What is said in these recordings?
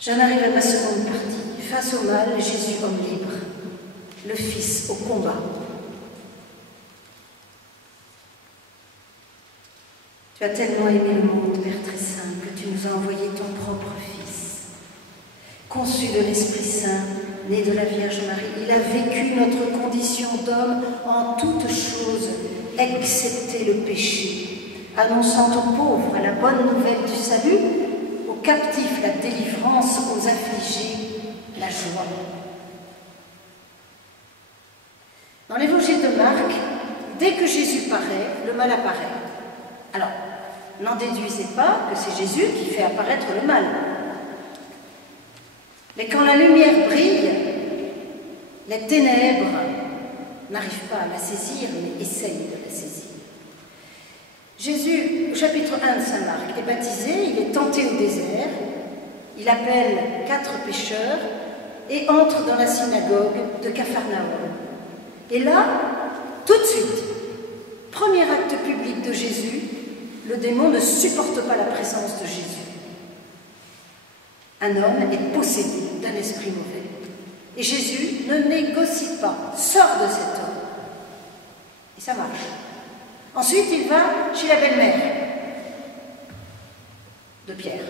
J'en arrive à ma seconde partie. Face au mal, Jésus, homme libre, le Fils au combat. Tu as tellement aimé le monde, Père très saint, que tu nous as envoyé ton propre Fils. Conçu de l'Esprit Saint, né de la Vierge Marie, il a vécu notre condition d'homme en toutes choses, excepté le péché, annonçant aux pauvres la bonne nouvelle du salut, aux captifs la délivrance, aux affligés la joie. Dans l'évangile de Marc, dès que Jésus paraît, le mal apparaît. Alors, n'en déduisez pas que c'est Jésus qui fait apparaître le mal. Mais quand la lumière brille, les ténèbres n'arrivent pas à la saisir, mais essayent de la saisir. Jésus, au chapitre 1 de Saint Marc, est baptisé, il est tenté au désert, il appelle 4 pécheurs et entre dans la synagogue de Capharnaüm. Et là, tout de suite, premier acte public de Jésus, le démon ne supporte pas la présence de Jésus. Un homme est possédé d'un esprit mauvais. Et Jésus ne négocie pas, sort de cet homme. Et ça marche. Ensuite, il va chez la belle-mère de Pierre.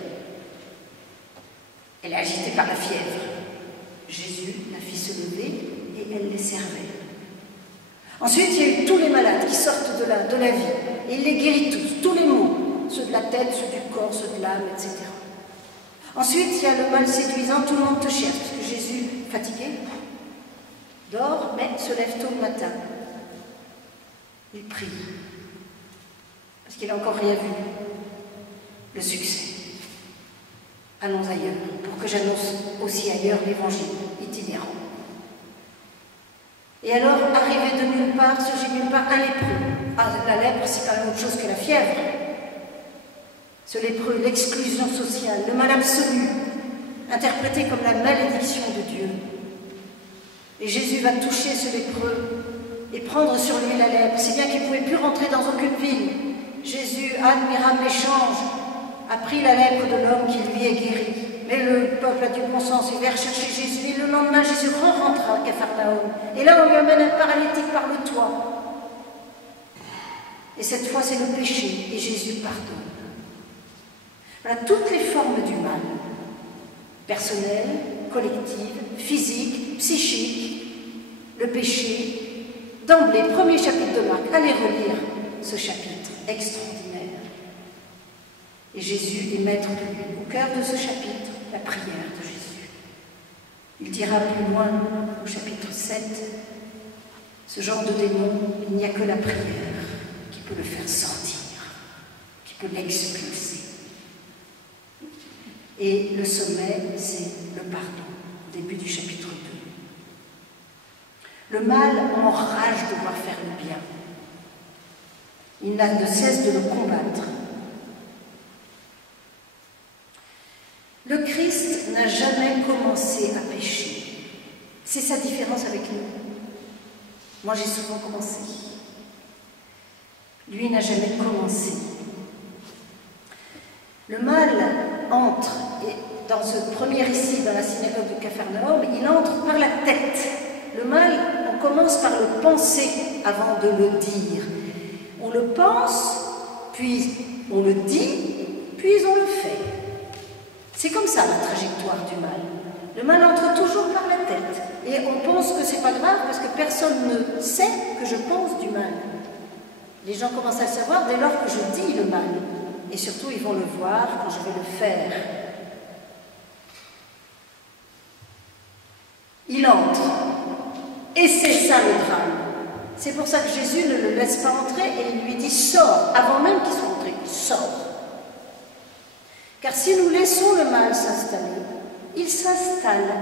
Elle est agitée par la fièvre. Jésus la fit se lever et elle les servait. Ensuite, il y a eu tous les malades qui sortent de la vie. Et il les guérit tous les maux, ceux de la tête, ceux du corps, ceux de l'âme, etc. Ensuite, il y a le mal séduisant, tout le monde te cherche, parce que Jésus, fatigué, dort, mais se lève tôt le matin. Il prie, parce qu'il n'a encore rien vu. Le succès. Allons ailleurs, pour que j'annonce aussi ailleurs l'évangile itinérant. Et alors, arrivé de nulle part, surgit nulle part un lépreux. Ah, la lèpre, c'est quand même autre chose que la fièvre. Ce lépreux, l'exclusion sociale, le mal absolu, interprété comme la malédiction de Dieu. Et Jésus va toucher ce lépreux et prendre sur lui la lèpre, si bien qu'il ne pouvait plus rentrer dans aucune ville. Jésus, admirable échange, a pris la lèpre de l'homme qui lui est guéri. Mais le peuple a du bon sens, il va rechercher Jésus. Et le lendemain, Jésus rentra à Capharnaüm. Et là, on lui amène un paralytique par le toit. Et cette fois, c'est le péché. Et Jésus pardonne. Voilà toutes les formes du mal. Personnelles, collectives, physiques, psychiques. Le péché. D'emblée, premier chapitre de Marc. Allez relire ce chapitre extraordinaire. Et Jésus est maître de lui. Au cœur de ce chapitre, la prière de Jésus. Il dira plus loin, au chapitre 7, ce genre de démon, il n'y a que la prière qui peut le faire sortir, qui peut l'expulser. Et le sommet, c'est le pardon, au début du chapitre 2. Le mal enrage de voir faire le bien. Il n'a de cesse de le combattre. Le Christ n'a jamais commencé à pécher. C'est sa différence avec nous. Moi, j'ai souvent commencé. Lui n'a jamais commencé. Le mal entre, et dans ce premier récit, dans la synagogue de Capharnaüm, il entre par la tête. Le mal, on commence par le penser avant de le dire. On le pense, puis on le dit, puis on le fait. C'est comme ça la trajectoire du mal. Le mal entre toujours par la tête. Et on pense que c'est pas grave parce que personne ne sait que je pense du mal. Les gens commencent à le savoir dès lors que je dis le mal. Et surtout, ils vont le voir quand je vais le faire. Il entre. Et c'est ça le drame. C'est pour ça que Jésus ne le laisse pas entrer et il lui dit « Sors » avant même qu'il soit entré. « Sors ». Car si nous laissons le mal s'installer, il s'installe,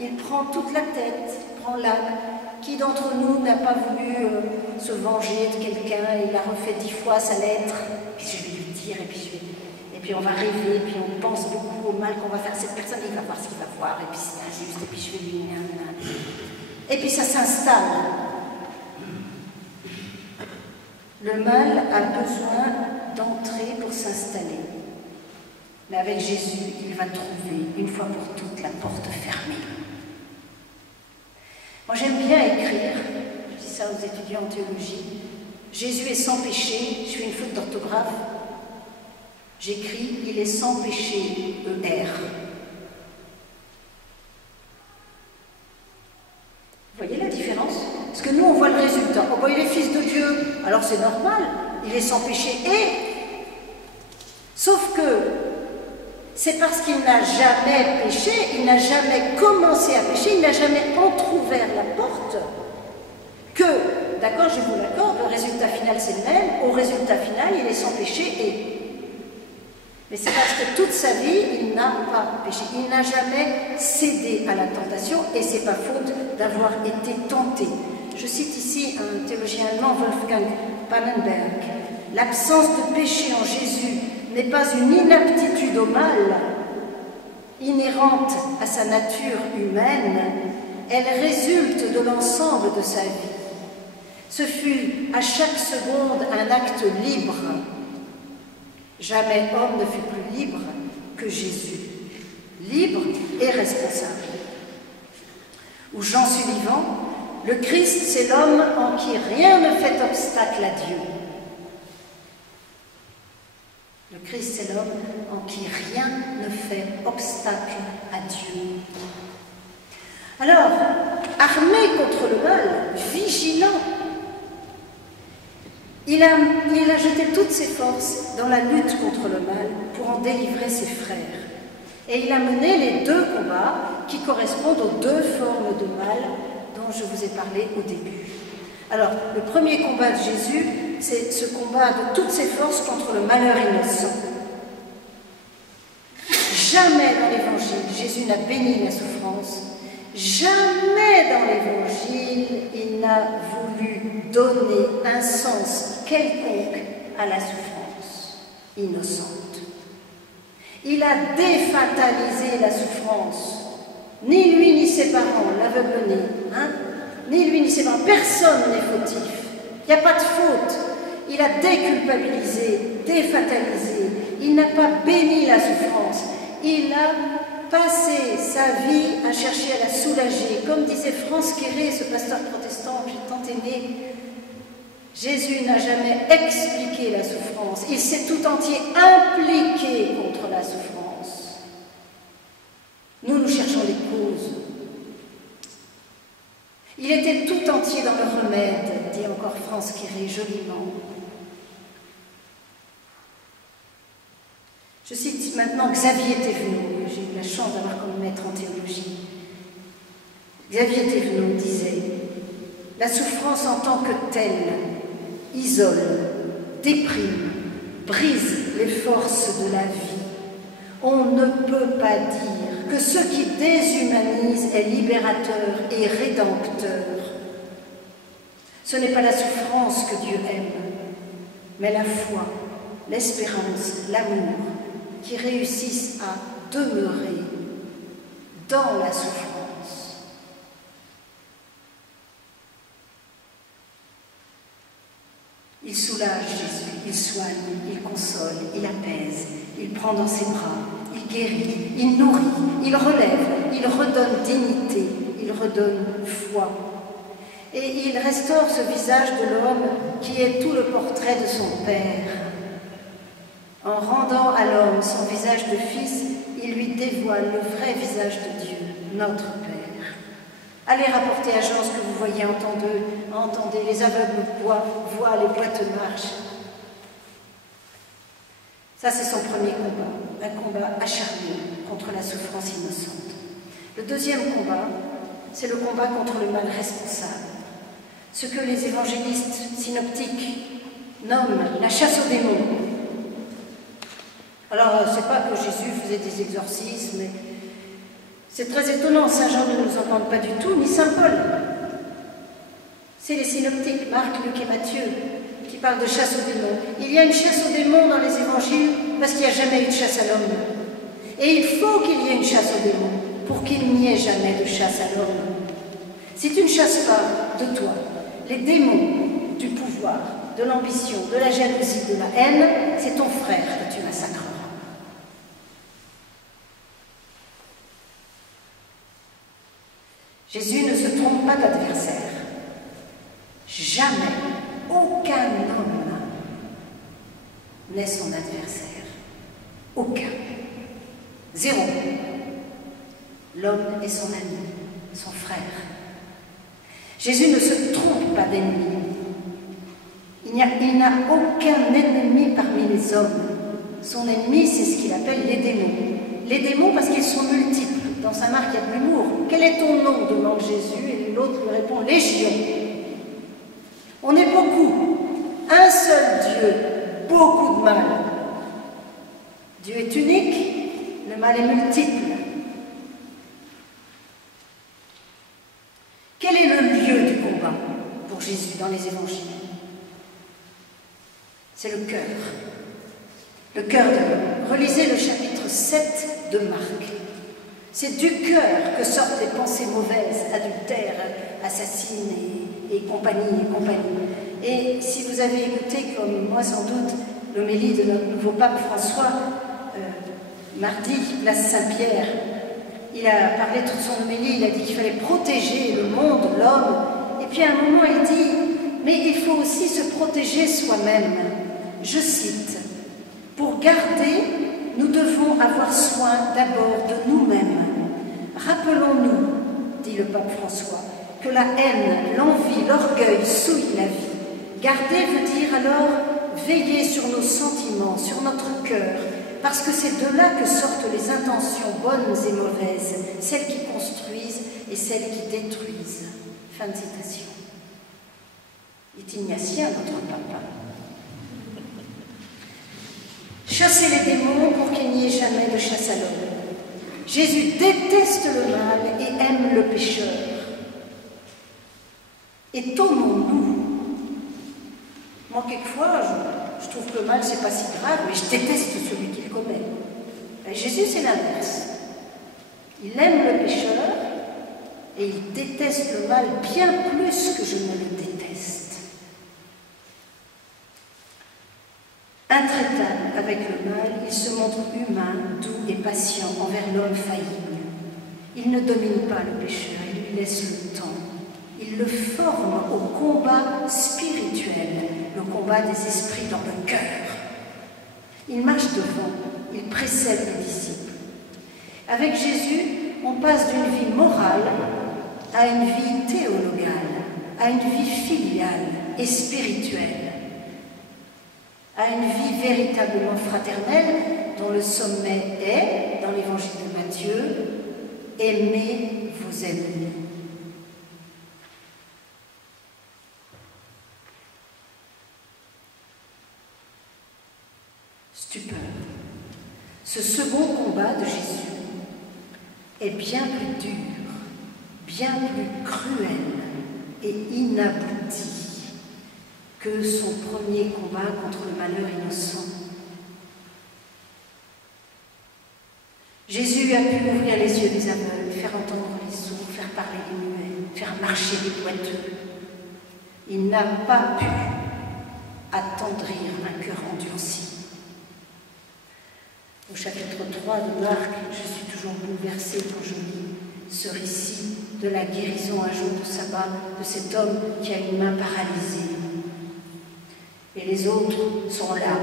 il prend toute la tête, il prend l'âme. Qui d'entre nous n'a pas voulu se venger de quelqu'un, il a refait 10 fois sa lettre, puis je vais lui dire, et puis on va rêver, et puis on pense beaucoup au mal qu'on va faire à cette personne, il va voir ce qu'il va voir, et puis c'est injuste, et puis je vais lui... Et puis ça s'installe. Le mal a besoin d'entrer pour s'installer. Mais avec Jésus, il va trouver, une fois pour toutes, la porte fermée. Moi, j'aime bien écrire, je dis ça aux étudiants en théologie, Jésus est sans péché, je fais une faute d'orthographe, j'écris, il est sans péché, ER. Vous voyez la différence? Parce que nous, on voit le résultat. Oh, ben, il est fils de Dieu, alors c'est normal, il est sans péché, et... Sauf que c'est parce qu'il n'a jamais péché, il n'a jamais commencé à pécher, il n'a jamais entrouvert la porte, que, d'accord, je vous l'accorde, le résultat final c'est le même, au résultat final, il est sans péché, et... Mais c'est parce que toute sa vie, il n'a pas péché. Il n'a jamais cédé à la tentation et c'est pas faute d'avoir été tenté. Je cite ici un théologien allemand, Wolfgang Pannenberg. L'absence de péché en Jésus n'est pas une inaptitude au mal inhérente à sa nature humaine, elle résulte de l'ensemble de sa vie. Ce fut à chaque seconde un acte libre. Jamais homme ne fut plus libre que Jésus, libre et responsable. Ou Jean Sullivan, le Christ c'est l'homme en qui rien ne fait obstacle à Dieu. Le Christ c'est l'homme en qui rien ne fait obstacle à Dieu. Alors, armé contre le mal, vigilant, il a jeté toutes ses forces dans la lutte contre le mal pour en délivrer ses frères. Et il a mené les deux combats qui correspondent aux deux formes de mal dont je vous ai parlé au début. Alors, le premier combat de Jésus, c'est ce combat de toutes ses forces contre le malheur innocent. Jamais dans l'Évangile, Jésus n'a béni la souffrance. Jamais dans l'Évangile, il n'a voulu donner un sens quelconque à la souffrance innocente. Il a défatalisé la souffrance. Ni lui ni ses parents, l'aveugle-né, ni lui ni ses parents, personne n'est fautif. Il n'y a pas de faute. Il a déculpabilisé, défatalisé. Il n'a pas béni la souffrance. Il a passé sa vie à chercher à la soulager. Comme disait Franz Kéré, ce pasteur protestant que j'ai tant aimé, Jésus n'a jamais expliqué la souffrance. Il s'est tout entier impliqué contre la souffrance. Nous cherchons les causes. Il était tout entier dans le remède, dit encore Franz Kéré joliment. Je cite maintenant Xavier Thévenot, que j'ai eu la chance d'avoir comme maître en théologie. Xavier Thévenot disait « La souffrance en tant que telle isole, déprime, brise les forces de la vie. On ne peut pas dire que ce qui déshumanise est libérateur et rédempteur. Ce n'est pas la souffrance que Dieu aime, mais la foi, l'espérance, l'amour, qui réussissent à demeurer dans la souffrance. » Il soulage Jésus, il soigne, il console, il apaise, il prend dans ses bras, il guérit, il nourrit, il relève, il redonne dignité, il redonne foi. Et il restaure ce visage de l'homme qui est tout le portrait de son Père. En rendant à l'homme son visage de fils, il lui dévoile le vrai visage de Dieu, notre Père. Allez rapporter à Jean ce que vous voyez, entendez, les aveugles voient, les boiteux marchent. Ça, c'est son premier combat, un combat acharné contre la souffrance innocente. Le deuxième combat, c'est le combat contre le mal responsable. Ce que les évangélistes synoptiques nomment la chasse aux démons. Alors, c'est pas que Jésus faisait des exorcismes, mais c'est très étonnant, Saint Jean ne nous en demande pas du tout, ni Saint Paul. C'est les synoptiques, Marc, Luc et Matthieu, qui parlent de chasse aux démons. Il y a une chasse aux démons dans les évangiles parce qu'il n'y a jamais eu de chasse à l'homme. Et il faut qu'il y ait une chasse aux démons pour qu'il n'y ait jamais de chasse à l'homme. Si tu ne chasses pas de toi les démons du pouvoir, de l'ambition, de la jalousie, de la haine, c'est ton frère que tu massacreras. Jésus ne se trompe pas d'adversaire. Jamais, aucun homme n'est son adversaire. Aucun. Zéro. L'homme est son ami, son frère. Jésus ne se trompe pas d'ennemi. Il n'a aucun ennemi parmi les hommes. Son ennemi, c'est ce qu'il appelle les démons. Les démons parce qu'ils sont multiples. Dans Saint Marc, il y a de l'humour. Quel est ton nom demande Jésus, et l'autre lui répond Légion. On est beaucoup. Un seul Dieu, beaucoup de mal. Dieu est unique, le mal est multiple. Quel est le lieu du combat pour Jésus dans les évangiles? C'est le cœur. Le cœur de l'homme. Relisez le chapitre 7 de Marc. C'est du cœur que sortent les pensées mauvaises, adultères, assassines et compagnie et compagnie. Et si vous avez écouté, comme moi sans doute, l'homélie de notre nouveau pape François, mardi, place Saint-Pierre, il a parlé toute son homélie, il a dit qu'il fallait protéger le monde, l'homme, et puis à un moment il dit, mais il faut aussi se protéger soi-même. Je cite, « Pour garder, nous devons avoir soin d'abord de nous-mêmes. Rappelons-nous, dit le pape François, que la haine, l'envie, l'orgueil souillent la vie. Garder veut dire alors veiller sur nos sentiments, sur notre cœur, parce que c'est de là que sortent les intentions bonnes et mauvaises, celles qui construisent et celles qui détruisent. » Fin de citation. Il est ignatien, notre papa. Chassez les démons pour qu'il n'y ait jamais de chasse à l'homme. Jésus déteste le mal et aime le pécheur. Et tournons-nous. Moi, quelquefois, je trouve que le mal, c'est pas si grave, mais je déteste celui qui le commet. Et Jésus, c'est l'inverse. Il aime le pécheur et il déteste le mal bien plus que je ne le déteste. Intraitable avec le mal, il se montre humain, doux et patient envers l'homme faillible. Il ne domine pas le pécheur, il lui laisse le temps. Il le forme au combat spirituel, le combat des esprits dans le cœur. Il marche devant, il précède les disciples. Avec Jésus, on passe d'une vie morale à une vie théologale, à une vie filiale et spirituelle, à une vie véritablement fraternelle dont le sommet est, dans l'évangile de Matthieu, « Aimez vos ennemis ». Stupeur. Ce second combat de Jésus est bien plus dur, bien plus cruel et inabouti que son premier combat contre le malheur innocent. Jésus a pu ouvrir les yeux des aveugles, faire entendre les sourds, faire parler les muets, faire marcher les boiteux. Il n'a pas pu attendrir un cœur endurci. Au chapitre 3 de Marc, je suis toujours bouleversée quand je lis ce récit de la guérison un jour de sabbat de cet homme qui a une main paralysée. Et les autres sont là,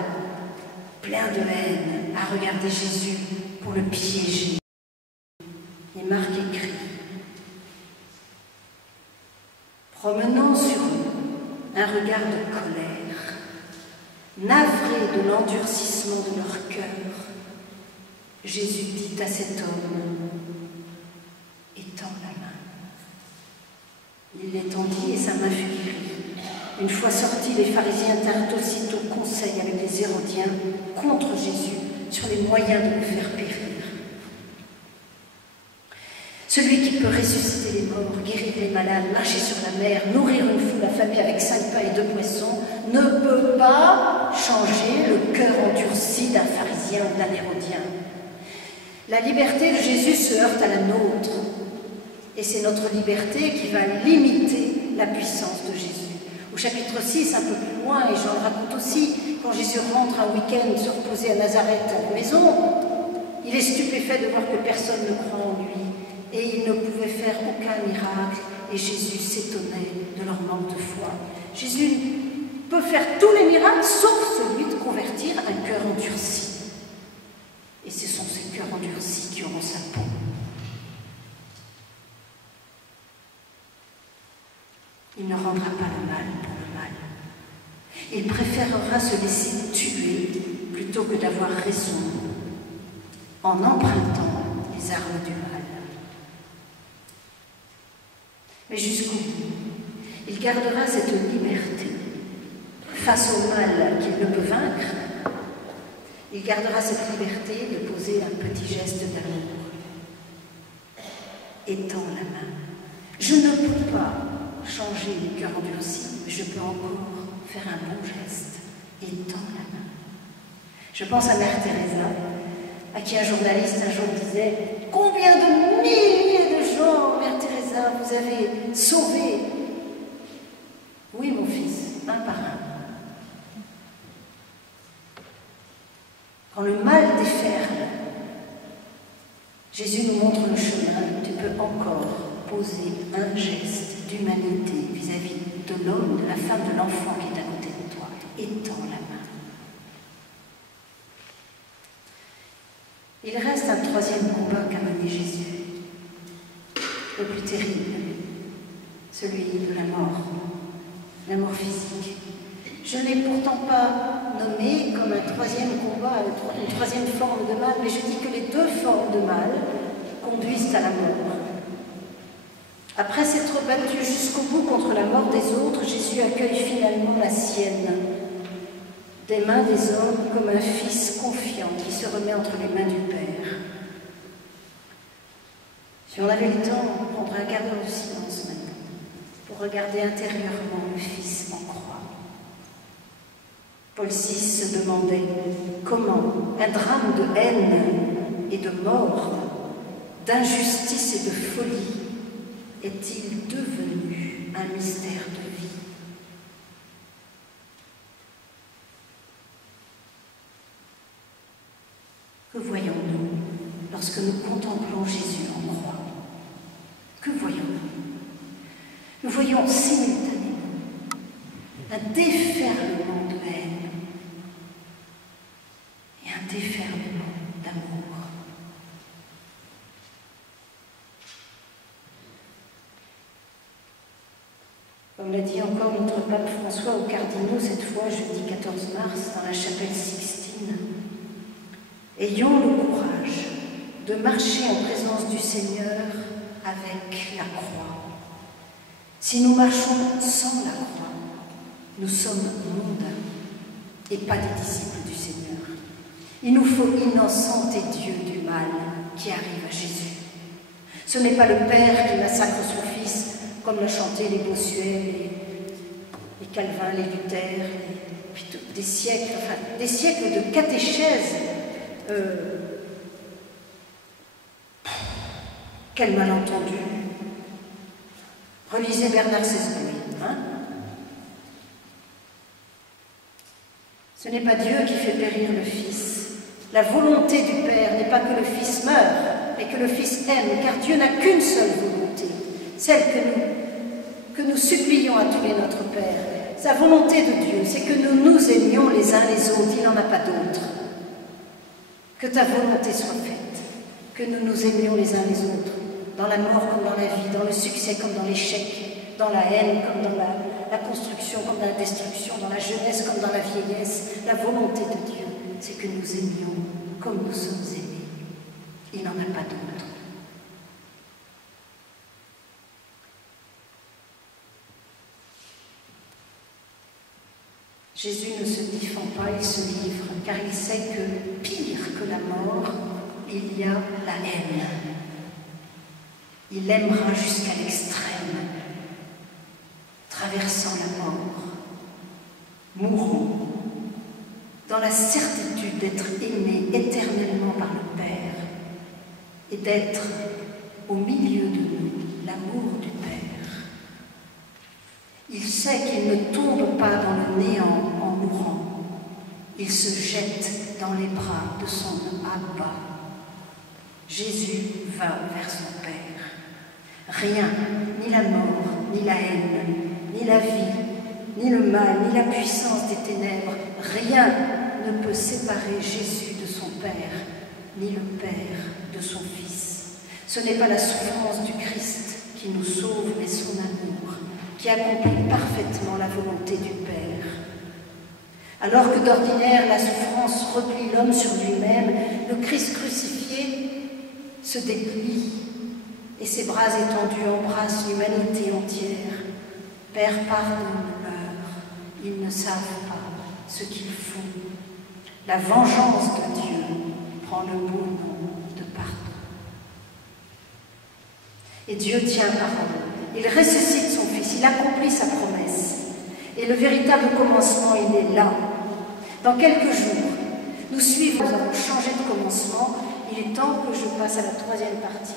pleins de haine, à regarder Jésus pour le piéger. Et Marc écrit, promenant sur eux un regard de colère, navré de l'endurcissement de leur cœur, Jésus dit à cet homme, étends la main. Il l'étendit et sa main fut guérie. Une fois sortis, les pharisiens tinrent aussitôt conseil avec les Hérodiens contre Jésus sur les moyens de le faire périr. Celui qui peut ressusciter les morts, guérir les malades, marcher sur la mer, nourrir une foule affamée avec 5 pains et 2 poissons, ne peut pas changer le cœur endurci d'un pharisien ou d'un Hérodien. La liberté de Jésus se heurte à la nôtre, et c'est notre liberté qui va limiter la puissance de Jésus. Au chapitre 6, un peu plus loin, et j'en raconte aussi, quand Jésus rentre un week-end se reposer à Nazareth à la maison, il est stupéfait de voir que personne ne croit en lui, et il ne pouvait faire faire aucun miracle et Jésus s'étonnait de leur manque de foi. Jésus peut faire tous les miracles sauf celui de convertir un cœur endurci. Et ce sont ces cœurs endurcis qui auront sa peau. Il ne rendra pas le mal pour le mal. Il préférera se laisser tuer plutôt que d'avoir raison en empruntant les armes du mal. Mais jusqu'au bout, il gardera cette liberté face au mal qu'il ne peut vaincre. Il gardera cette liberté de poser un petit geste d'amour. Étends la main. Je ne peux pas changer les cœurs endurcis, mais je peux encore faire un bon geste. Étends la main. Je pense à Mère Teresa, à qui un journaliste un jour disait « Combien de milliers de gens, Mère Teresa, vous avez sauvés ?» « Oui, mon fils, un par un. » Quand le mal déferle, Jésus nous montre le chemin. Tu peux encore poser un geste d'humanité vis-à-vis de l'homme, de la femme, de l'enfant qui est à côté de toi. Étends la main. Il reste un troisième combat qu'a mené Jésus, le plus terrible, celui de la mort physique. Je ne l'ai pourtant pas nommé comme un troisième combat, une troisième forme de mal, mais je dis que les deux formes de mal conduisent à la mort. Après s'être battu jusqu'au bout contre la mort des autres, Jésus accueille finalement la sienne, des mains des hommes comme un fils confiant qui se remet entre les mains du Père. Si on avait le temps, on prendrait un quart d'heure de silence maintenant pour regarder intérieurement le Fils en croix. Paul VI se demandait comment un drame de haine et de mort, d'injustice et de folie est-il devenu un mystère de vie. Que voyons-nous lorsque nous contemplons Jésus en croix? Que voyons-nous? Nous voyons simultanément un déferlement de haine et un déferlement d'amour. Comme l'a dit encore notre pape François aux cardinaux cette fois, jeudi 14 mars, dans la chapelle Sixtine, ayons le courage de marcher en présence du Seigneur avec la croix. Si nous marchons sans la croix, nous sommes mondains et pas des disciples du Seigneur. Il nous faut innocenter Dieu du mal qui arrive à Jésus. Ce n'est pas le Père qui massacre son Fils, comme l'ont chanté les Bossuet, les Calvin, les Luther, des siècles de catéchèse. Quel malentendu! Relisez Bernard Sesboué. Ce n'est pas Dieu qui fait périr le Fils. La volonté du Père n'est pas que le Fils meure, mais que le Fils aime, car Dieu n'a qu'une seule volonté, celle que nous supplions à tous les notre Père. Sa volonté de Dieu, c'est que nous nous aimions les uns les autres, il n'en a pas d'autre. Que ta volonté soit faite, que nous nous aimions les uns les autres, dans la mort comme dans la vie, dans le succès comme dans l'échec, dans la haine comme dans la construction comme dans la destruction, dans la jeunesse comme dans la vieillesse. La volonté de Dieu, c'est que nous aimions comme nous sommes aimés. Il n'en a pas d'autre. Jésus ne se défend pas, il se livre, car il sait que pire que la mort, il y a la haine. Il aimera jusqu'à l'extrême, traversant la mort, mourant, dans la certitude d'être aimé éternellement par le Père et d'être au milieu de nous l'amour du Père. Il sait qu'il ne tombe pas dans le néant en mourant. Il se jette dans les bras de son Abba. Jésus va vers son Père. Rien, ni la mort, ni la haine, ni la vie, ni le mal, ni la puissance des ténèbres, rien ne peut séparer Jésus de son Père, ni le Père de son Fils. Ce n'est pas la souffrance du Christ qui nous sauve, mais son amour, qui accomplit parfaitement la volonté du Père. Alors que d'ordinaire la souffrance replie l'homme sur lui-même, le Christ crucifié se déplie et ses bras étendus embrassent l'humanité entière. Père, pardonne-leur, ils ne savent pas ce qu'ils font. La vengeance de Dieu prend le beau nom de pardon. Et Dieu tient parole. Il ressuscite son Fils, il accomplit sa promesse. Et le véritable commencement, il est là. Dans quelques jours, nous avons changé de commencement. Il est temps que je passe à la troisième partie.